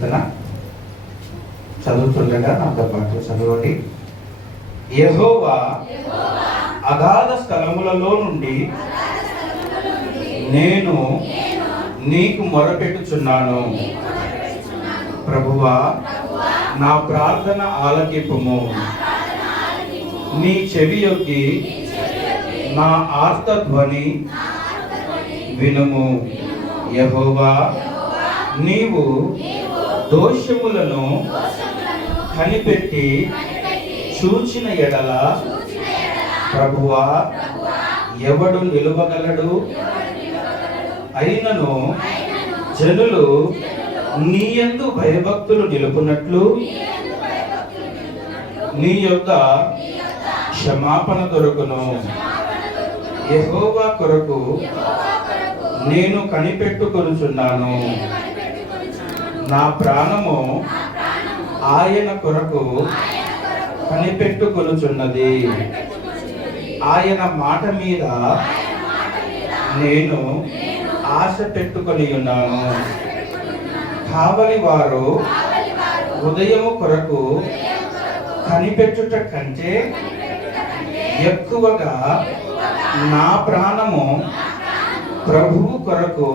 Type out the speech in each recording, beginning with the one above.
కీర్తన చదువుతుండగా నాతో పాటు చదవండి. యెహోవా అగాధ స్థలములలో నుండి నేను నీకు మొరపెట్టుచున్నాను. ప్రభువా, నా ప్రార్థన ఆలకింపుము. నీ చెవి యొగ్గి నా ఆర్తధ్వని వినుము. యెహోవా, నీవు దోషములను కనిపెట్టి చూచిన ఎడల ప్రభువా ఎవడు నిలువగలడు? అయినను జనులు నీయందు భయభక్తులు నిలుపునట్లు నీ యొద్ద క్షమాపణ దొరుకును. యెహోవా కొరకు నేను కనిపెట్టుకొనుచున్నాను. నా ప్రాణము ఆయన కొరకు కనిపెట్టుకొనుచున్నది. ఆయన మాట మీద నేను ఆశ పెట్టుకొని ఉన్నాను. కావలి వారు ఉదయము కొరకు కనిపెట్టుట కంటే ఎక్కువగా నా ప్రాణము ప్రభువు కొరకు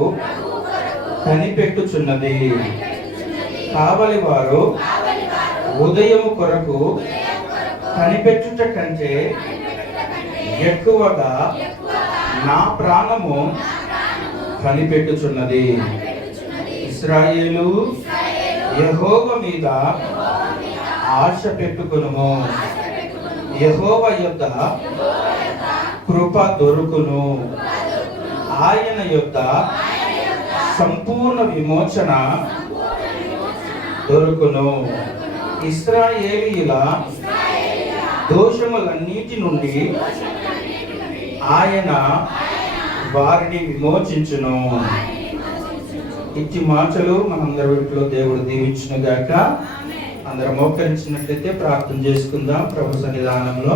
కనిపెట్టుచున్నది. కావలి వారు ఉదయము కొరకు కనిపెట్టుట కంటే ఎక్కువగా నా ప్రాణము కనిపెట్టుచున్నది. ఇశ్రాయేలు, యెహోవా మీద ఆశ పెట్టుకొనుము. యెహోవా యొద్ద కృప దొరుకును. ఆయన యొద్ద సంపూర్ణ విమోచన దొరుకును. ఇశ్రాయేలీయుల దోషములన్నిటి నుండి ఆయన వారిని విమోచించును. ఇచ్చి మాటలు మనందరి వీటిలో దేవుడు దీవించును గాక. అందరం మోకరించినట్లయితే ప్రార్థన చేసుకుందాం ప్రభు సన్నిధానంలో.